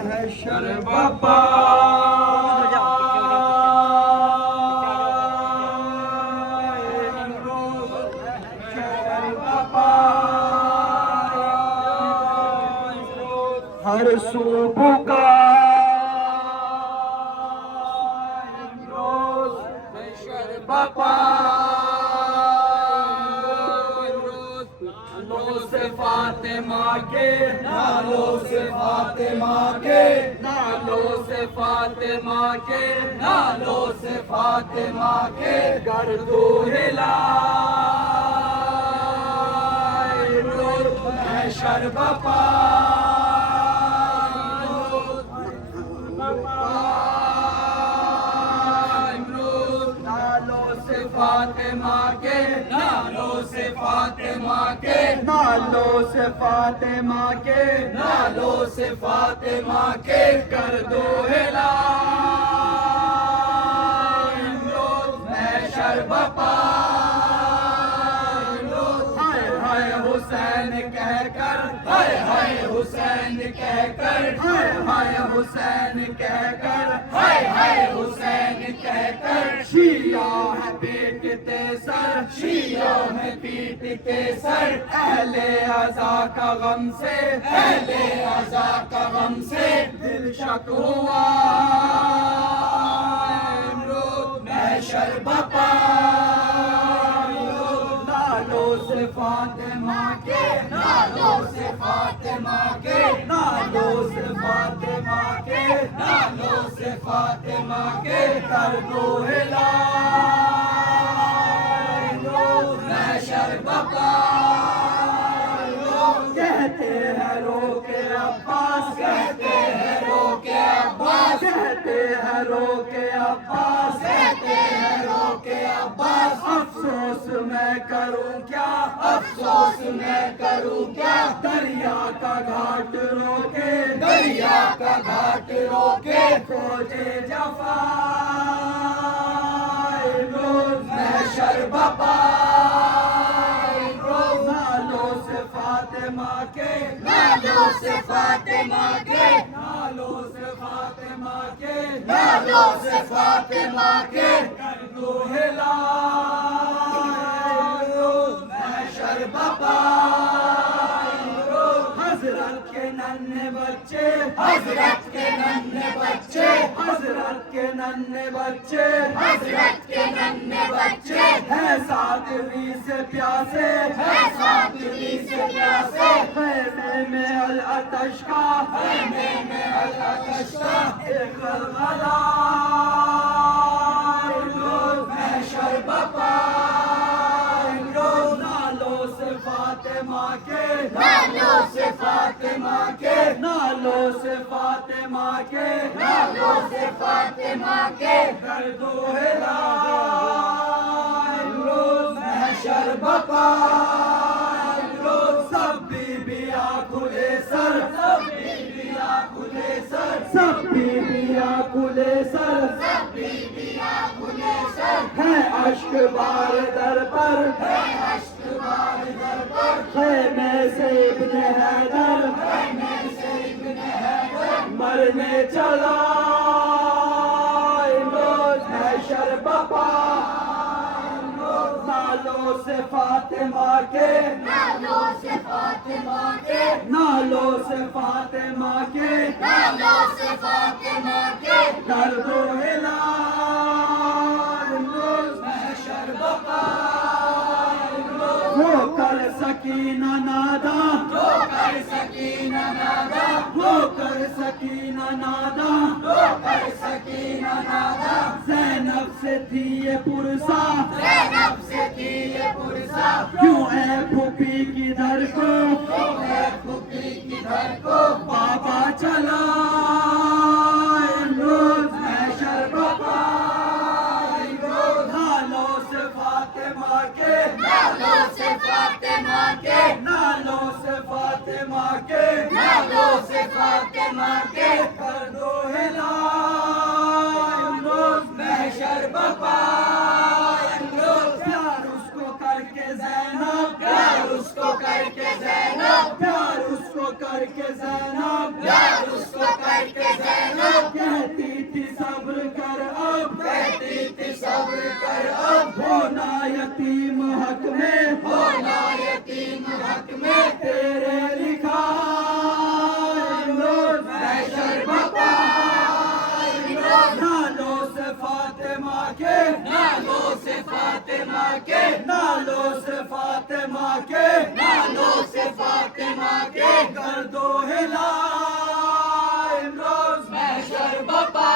محشر بپا ہر سو پکار روز محشر بپا نالوں سے فاطمہ کے نالوں سے فاطمہ کے نالوں سے فاطمہ کے نالوں سے فاطمہ کے گردو ہلائے روز محشر بپا فاطمہ کے نالوں سے فاطمہ کے نالوں سے فاطمہ کے نالوں سے فاطمہ کے کر دو ہلائے روز محشر بپا ہائے ہائے حسین کہہ کر ہائے ہائے حسین کہہ کر ہائے ہائے حسین کہہ کر ہائے ہائے حسین کہہ کر شیعہ ہے پیٹتے سر شیعہ ہے پیٹتے سر اہل عزا کا غم سے اہل عزا کا غم سے دل شک ہوا روز محشر بپا نالوں سے فاطمہ کے نالوں سے فاطمہ کے نالوں سے فاطمہ کے نالوں سے فاطمہ کے کر دو ہلائے روز محشر بپا کہتے ہیں رو کے عباس کہتے ہیں رو کے عباس کہتے ہیں رو کے عباس کہتے ہیں رو کے عباس افسوس میں کروں کیا افسوس میں کروں کیا دریا کا گھاٹ روکے دریا کا گھاٹ روکے فوجے جفا روز محشر بپا نالوں سے فاطمہ کے نالوں سے فاطمہ کے نالوں سے فاطمہ کے نالوں سے فاطمہ کے کر دو ہلائے روز محشر بپا حضرت کے ننھے بچے حضرت کے ننھے بچے حضرت کے ننھے بچے حضرت کے ننھے بچے ہیں ساتویں سے پیاسے ہیں ساتویں سے پیاسے خیمے میں العطش کا خیمے میں العطش کا ایک غلغلہ روز محشر بپا نالوں سے فاطمہ کے نالوں سے فاطمہ کے نالوں سے فاطمہ کے نالوں سے فاطمہ کے کر دو ہلائے روز محشر بپا سب بیبیاں کھلے سر سب بیبیاں کھلے سر سب بیبیاں کھلے سر سب بیبیاں کھلے سر ہے اشک بار در پر ہے اشک بار در پر خیمے سے ابن حیدر خیمے سے ابن حیدر مرنے چلا روز محشر بپا نالوں سے فاطمہ کے نالوں سے فاطمہ کے نالوں سے فاطمہ کے نالوں سے فاطمہ کے کر دو ہلائے روز محشر بپا ہو کر سکینہ نادا ہو کر سکینہ نادا ہو کر سکینہ نادا ہو کر سکینہ نادا زینب سے تھی یہ پرسا زینب سے تھی یہ پرسا کیوں اے پھوپھی کدھر کو کیوں اے پھوپھی کدھر کو بابا چلا روز محشر بپا نالوں سے فاطمہ کے نالوں سے فاطمہ کے نالوں سے فاطمہ کے نالوں سے فاطمہ کے کر دو ہلائے روز محشر بپا پیار اس کو کر کے زینب پیار اس کو کر کے زینب پیار اس کو کر کے زینب پیار اس کو کر کے کے نالوں سے فاطمہ کے نالوں سے فاطمہ کے کر دو ہلا امروز محشر بپا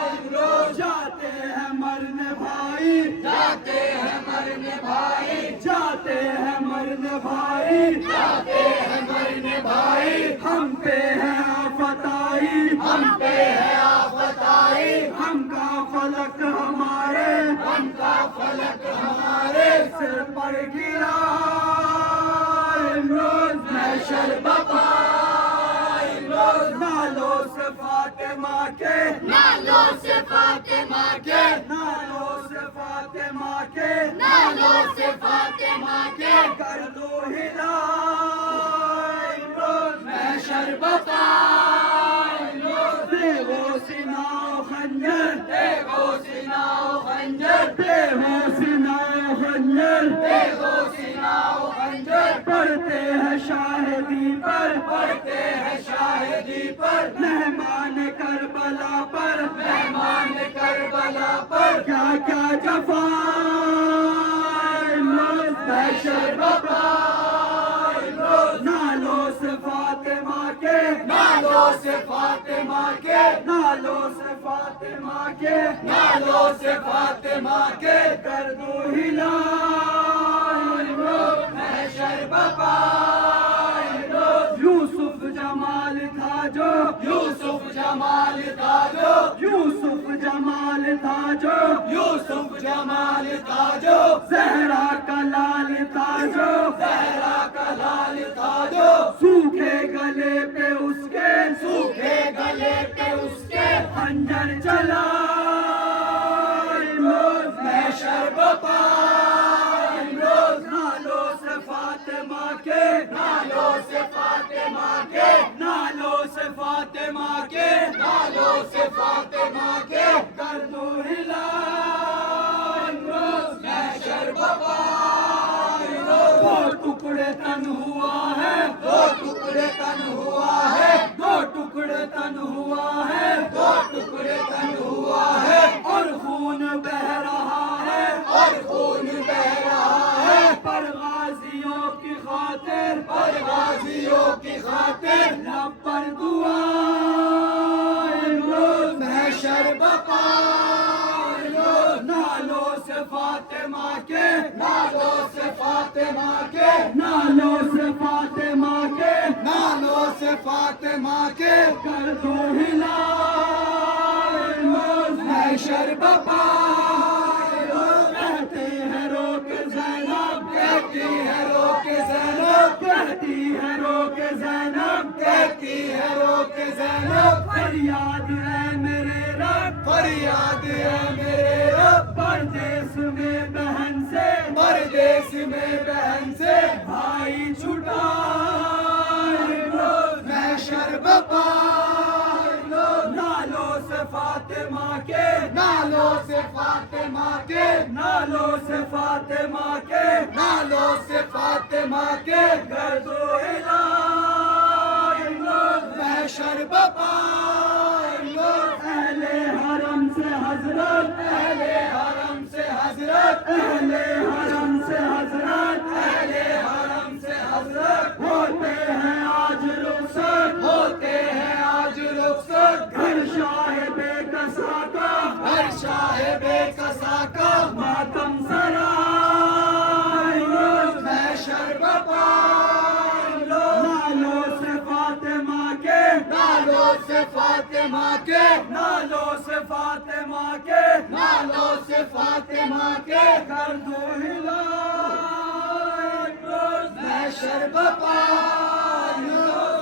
امروز جاتے ہیں مرنے بھائی جاتے ہیں مرنے بھائی جاتے ہیں مرنے بھائی جاتے ہیں مرنے بھائی ہم پہ ہے آفت آئی ہم پہ ہے آفت آئی ہم کا فلک ہمارے ہم کا فلک ہمارے سر پر گرا امروز محشر بپا امروز نالوں سے فاطمہ کے نالوں سے فاطمہ کے نالوں سے فاطمہ کے نالوں سے فاطمہ کے کر دو ہلا امروز محشر بپا امروز دے وہ سنا و خنجر دے وہ سنا و خنجر دے وہ سنا و خنجر دے وہ سنا و خنجر پڑھتے ہیں شاہدی پر پڑھتے ہیں شاہدی پر مہمان کربلا پر مہمان کربلا پر کیا کیا جفا امروز محشر بپا امروز نالوں سے فاطمہ کے نالوں سے فاطمہ کے نالوں سے فاطمہ کے نالوں سے فاطمہ کے کر دو ہلا امروز محشر بپا امروز یوسف جمال تھا جو یوسف جمال تھا جو یوسف جمال تھا جو یوسف جمال تھا جو زہرا کا لال تھا جو زہرا کا لال تھا جو سوکھے گلے پہ اس کے سوکھے گلے پہ اس کے خنجر چلا امروز محشر بپا امروز نالوں سے فاطمہ کے نالوں سے فاطمہ کے نالوں سے فاطمہ کے نالوں سے فاطمہ کے کر دو ہلا امروز محشر بپا امروز دو ٹکڑے تن ہوا ہے دو ٹکڑے تن ہوا ہے دو ٹکڑے تن ہوا ہے دو ٹکڑے تن ہوا ہے اور خون بہ رہا ہے اور خون بہ رہا ہے پر غازیوں کی خاطر پر غازیوں کی خاطر لب پر دعا امروز محشر بپا امروز نالوں سے فاطمہ کے نالوں سے فاطمہ کے نالوں سے فاطمہ کے نالوں سے فاطمہ کے کر دو ہلا امروز محشر بپا کہتے ہیں رو کے زینب کہتی ہے رو کے زینب کہتی ہے رو کے زینب کہتی ہے رو کے زینب فریاد ہے میرے رب فریاد ہے میرے رب پردیس میں بہن سے پردیس میں بہن سے بھائی چھٹا امروز محشر بپا نالوں سے فاطمہ کے نالوں سے فاطمہ کے نالوں سے فاطمہ کے نالوں سے فاطمہ کے کر دو ہلا امروز محشر بپا امروز اہل حرم سے حضرت اہل حرم سے حضرت اہل حرم سے حضرت اہل حرم سے حضرت ہوتے ہیں آج رخصت ہوتے ہیں آج رخصت گھر شاہ بے کسا کا گھر شاہ بے کسا کا ماتم سرا امروز محشر بپا نالوں سے فاطمہ کے نالوں سے فاطمہ کے نالوں سے فاطمہ کے نالوں سے فاطمہ کے کر دو ہلا امروز محشر بپا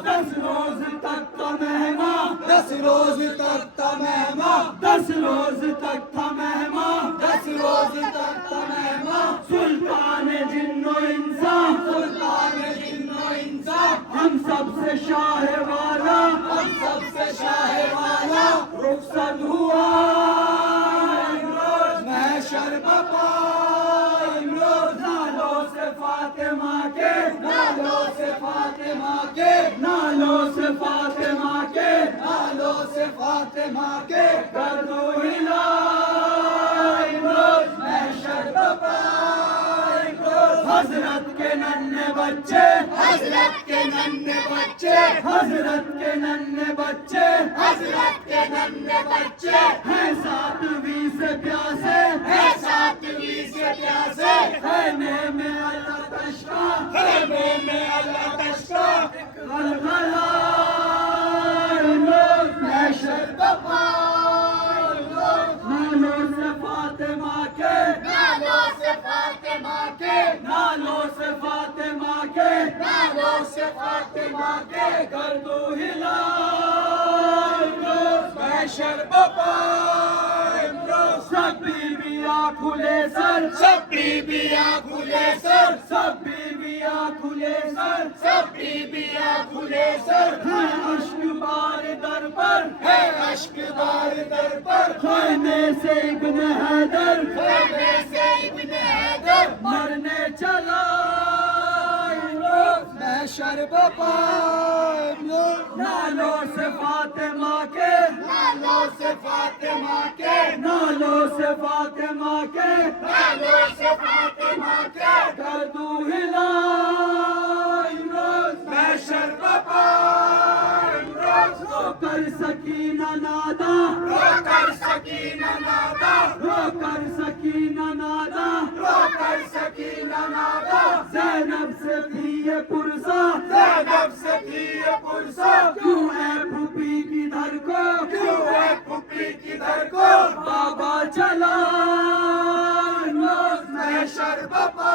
10 روز تک تھا مہماں 10 روز تک تھا مہماں 10 روز تک تھا مہماں 10 روز تک تھا مہماں سلطان جن و انسان سلطان جن و انسان ہم سب سے شاہ والا ہم سب سے شاہ والا رخصت ہوا امروز محشر بپا امروز نالوں سے فاطمہ کے نالوں سے فاطمہ کے نالوں سے فاطمہ کے نالوں سے فاطمہ کے کر دو ہلا امروز محشر بپا بچے حضرت کے ننھے بچے حضرت کے ننھے بچے ہیں ساتویں سے پیاسے ہیں ساتویں سے پیاسے خیمے میں آتش کا خیمے میں آتش کا غلغلہ روز محشر بپا نالوں سے فاطمہ کے نالوں سے فاطمہ کے نالوں سے فاطمہ کے نالوں سے فاطمہ کے گردو ہلال روز محشر بپا سب بیویاں کھلے سر سب بیویاں کھلے سر سب بیویاں کھلے سر سب بیویاں کھلے سر ہے اشک بار در پر ہے اشک بار در پر خیمے سے ابن حیدر خیمے سے ابن حیدر مرنے چلا روز محشر بپا نالوں سے فاطمہ کے نالوں سے فاطمہ کے نالوں سے فاطمہ کے نالوں سے فاطمہ کے گردو ہلال روز محشر بپا رو کر سکینہ نادا رو کر سکینہ نادا رو کر سکینہ نادا رو کر سکینہ نادا زینب سے تھی یہ پرسا زینب سے تھی یہ پرسا کیوں ہے پھوپھی کدھر کو کیوں ہے پھوپھی کدھر کو بابا چلا روز محشر بپا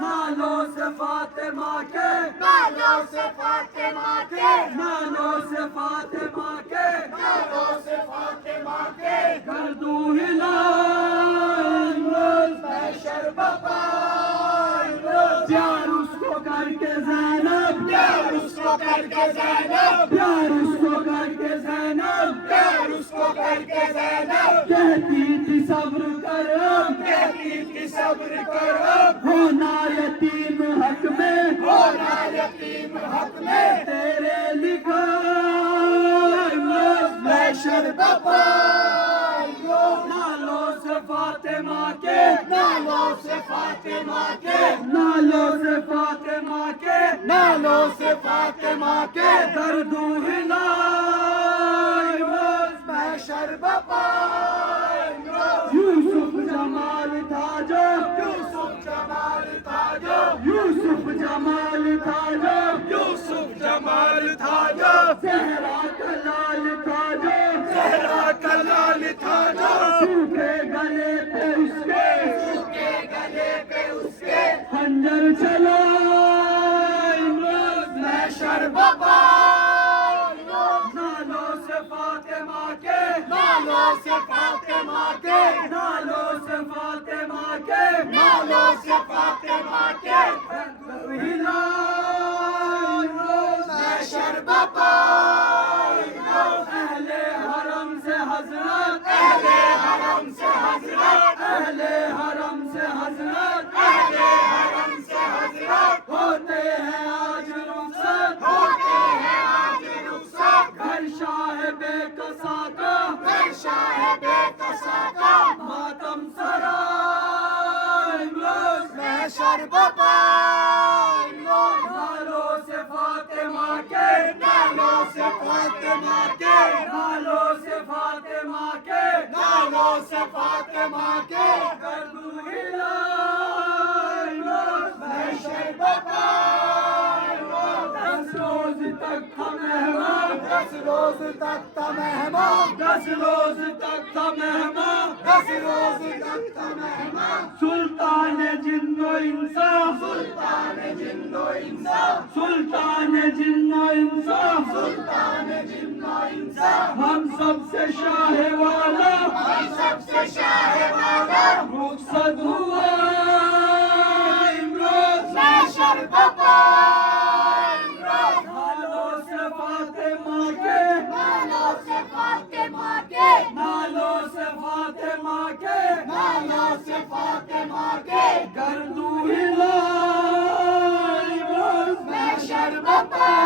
نالوں سے فاطمہ کے نالوں سے فاطمہ کے نالوں سے فاطمہ کے نالوں سے فاطمہ کے گردو ہلال روز محشر بپا پیار اس کو کر کے زینب پیار اس کو کر کے زینب پیار اس کو کر کے زینب پیار اس کو کر کے زینب کہتی تھی صبر کر کہتی تھی صبر کر ہونا یتیم حق میں ہونا یتیم حق میں تیرے لکھا روز محشر بپا نالوں سے فاطمہ کے نالوں سے فاطمہ کے نالوں سے فاطمہ کے نالوں سے فاطمہ کے گردو ہلال روز محشر بپا یوسف جمال تھا جو یوسف جمال تھا جو یوسف جمال تھا جو یوسف جمال تھا جو زہرا کا لال تھا جو زہرا کا لال تھا جو سوکھے گلے پہ اس کے سوکھے گلے پہ اس کے خنجر چلا روز محشر بپا نالوں سے فاطمہ کے نالوں سے فاطمہ کے نالوں سے فاطمہ کے نالوں سے فاطمہ کے ہلال روز محشر بپا اہل حرم سے حضرت اہل حرم سے حضرت اہل حرم سے حضرت اہل حرم سے حضرت ہوتے ہیں آج رخصت ہوتے ہیں آج رخصت گھر شاہ بے کسا کا گھر شاہ بے کسا کا ماتم سرائے روز محشر بپا نالوں سے فاطمہ کے نالوں سے فاطمہ کے نالوں سے فاطمہ کے نالوں سے فاطمہ کے گردو ہلال روز محشر بپا 10 روز تک تھا مہمان 10 روز تک تھا مہمان 10 روز تک تھا مہمان 10 روز تک تھا مہمان سلطان جن و انصاف سلطان جن و انصاف سلطان جن و انصاف سلطان جن و انصاف ہم سب سے شاہ والا ہم سب سے شاہ والا رخصت ہوا امروز محشر بپا نالوں سے فاطمہ کے نالوں سے فاطمہ کے نالوں سے فاطمہ کے نالوں سے فاطمہ کے گردو ہلال محشر بپا